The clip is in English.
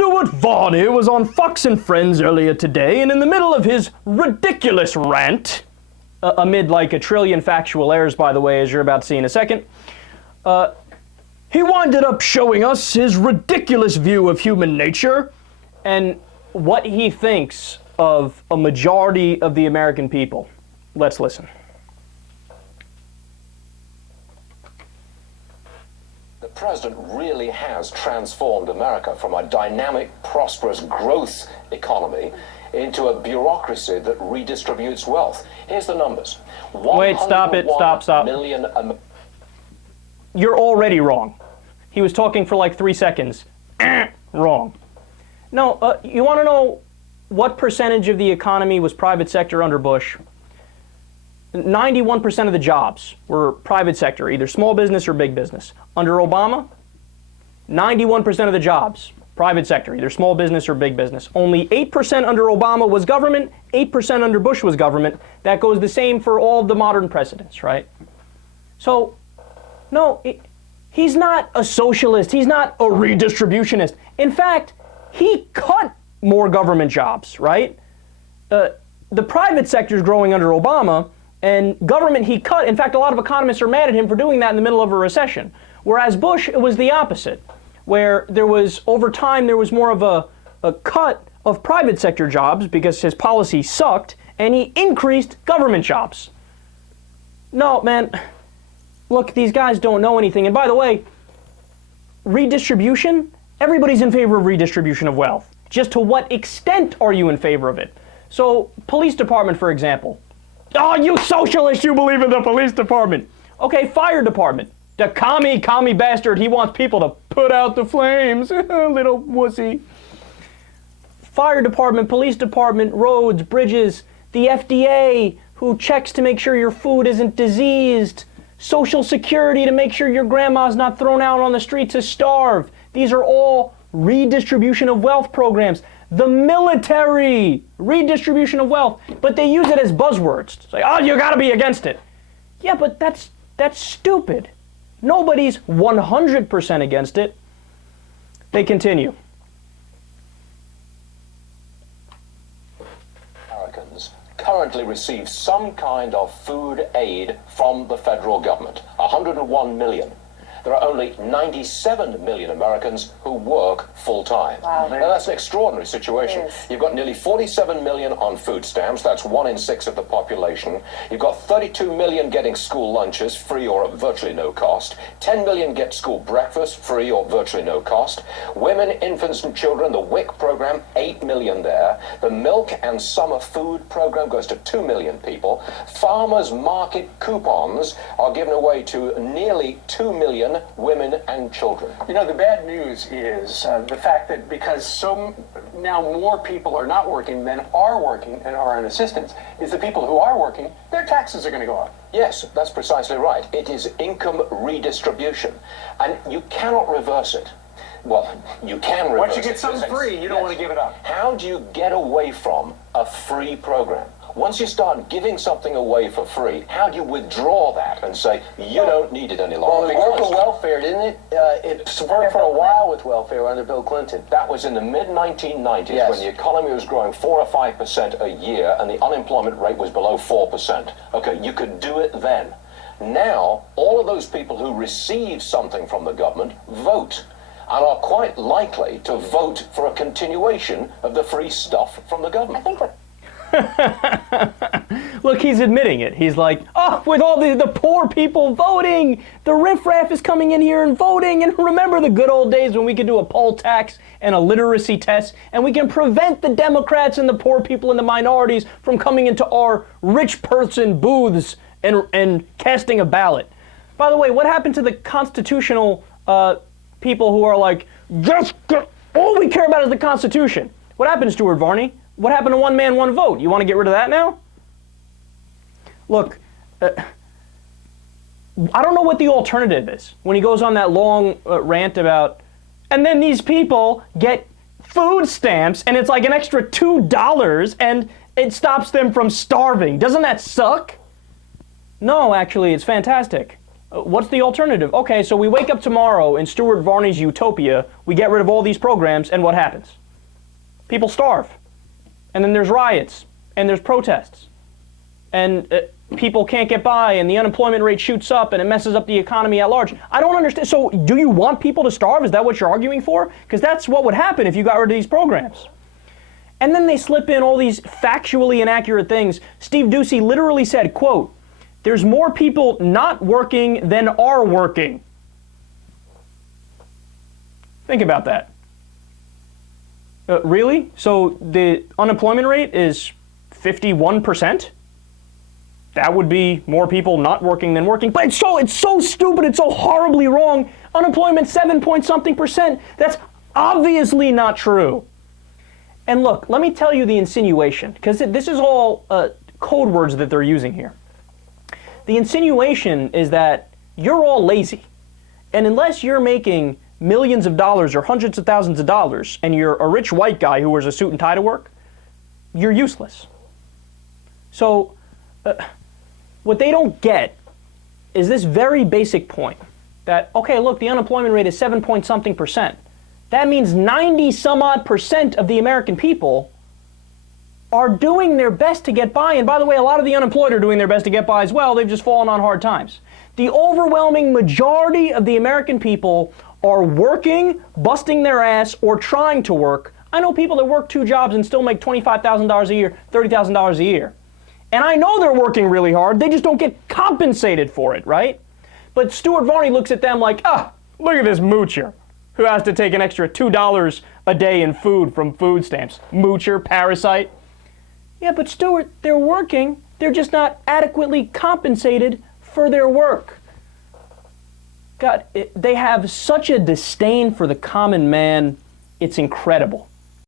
Stuart Varney was on Fox and Friends earlier today, and in the middle of his ridiculous rant, amid like a trillion factual errors, by the way, as you're about to see in a second, he winded up showing us his ridiculous view of human nature and what he thinks of a majority of the American people. Let's listen. The president really has transformed America from a dynamic, prosperous growth economy into a bureaucracy that redistributes wealth. Here's the numbers. Wait, stop it. Stop. You're already wrong. He was talking for like 3 seconds. Wrong. No, you want to know what percentage of the economy was private sector under Bush? 91% of the jobs were private sector, either small business or big business. Under Obama, 91% of the jobs, private sector, either small business or big business. Only 8% under Obama was government, 8% under Bush was government. That goes the same for all of the modern presidents, right? So, no, he's not a socialist. He's not a redistributionist. In fact, he cut more government jobs, right? The private sector is growing under Obama, and government he cut. In fact, a lot of economists are mad at him for doing that in the middle of a recession. Whereas Bush, it was the opposite, where there was, over time, there was more of a cut of private sector jobs because his policy sucked, and he increased government jobs. No, man, look, these guys don't know anything. And by the way, redistribution, everybody's in favor of redistribution of wealth. Just to what extent are you in favor of it? So, police department, for example. Oh, you socialist, you believe in the police department. Okay, fire department. The commie bastard, he wants people to put out the flames. Little wussy. Fire department, police department, roads, bridges, the FDA, who checks to make sure your food isn't diseased. Social Security to make sure your grandma's not thrown out on the street to starve. These are all redistribution of wealth programs. The military, redistribution of wealth, but they use it as buzzwords. It's like, oh, you gotta be against it. Yeah, but that's stupid. Nobody's 100% against it. They continue. Americans currently receive some kind of food aid from the federal government, 101 million. There are only 97 million Americans who work full-time. Wow. Now, that's an extraordinary situation. Yes. You've got nearly 47 million on food stamps. That's 1 in 6 of the population. You've got 32 million getting school lunches free or at virtually no cost. 10 million get school breakfast free or virtually no cost. Women, infants, and children, the WIC program, 8 million there. The milk and summer food program goes to 2 million people. Farmers market coupons are given away to nearly 2 million women and children. You know, the bad news is the fact that because now more people are not working than are working and are on assistance, is the people who are working, their taxes are going to go up. Yes, that's precisely right. It is income redistribution, and you cannot reverse it. Well, you can reverse it. Once you get something free, you don't want to give it up. How do you get away from a free program? Once you start giving something away for free, how do you withdraw that and say, you don't need it any longer? Well, it worked with welfare, didn't it? It worked for a while with welfare under Bill Clinton. That was in the mid-1990s, yes, when the economy was growing 4 or 5% a year and the unemployment rate was below 4%. Okay, you could do it then. Now, all of those people who receive something from the government vote and are quite likely to vote for a continuation of the free stuff from the government. I think what Look, he's admitting it. He's like, oh, with all the poor people voting, the riffraff is coming in here and voting. And remember the good old days when we could do a poll tax and a literacy test, and we can prevent the Democrats and the poor people and the minorities from coming into our rich person booths and casting a ballot. By the way, what happened to the constitutional people who are like, all we care about is the Constitution? What happened to Stuart Varney? What happened to one man, one vote? You want to get rid of that now? Look, I don't know what the alternative is when he goes on that long rant about, and then these people get food stamps and it's like an extra $2 and it stops them from starving. Doesn't that suck? No, actually, it's fantastic. What's the alternative? Okay, so we wake up tomorrow in Stuart Varney's utopia, we get rid of all these programs, and what happens? People starve. And then there's riots, and there's protests. And people can't get by, and the unemployment rate shoots up, and it messes up the economy at large. I don't understand. So do you want people to starve? Is that what you're arguing for? Because that's what would happen if you got rid of these programs. And then they slip in all these factually inaccurate things. Steve Doocy literally said, quote, "There's more people not working than are working." Think about that. Really? So the unemployment rate is 51%? That would be more people not working than working. But it's so stupid, it's so horribly wrong. Unemployment 7-point-something%. That's obviously not true. And look, let me tell you the insinuation, because this is all code words that they're using here. The insinuation is that you're all lazy. And unless you're making millions of dollars or hundreds of thousands of dollars, and you're a rich white guy who wears a suit and tie to work, you're useless. So what they don't get is this very basic point that, okay, look, the unemployment rate is 7-point-something%. That means 90-some-odd% of the American people are doing their best to get by. And by the way, a lot of the unemployed are doing their best to get by as well. They've just fallen on hard times. The overwhelming majority of the American people are working, busting their ass, or trying to work. I know people that work 2 jobs and still make $25,000 a year, $30,000 a year. And I know they're working really hard. They just don't get compensated for it, right? But Stuart Varney looks at them like, look at this moocher who has to take an extra $2 a day in food from food stamps. Moocher, parasite. Yeah, but Stuart, they're working. They're just not adequately compensated for their work. God, they have such a disdain for the common man. It's incredible.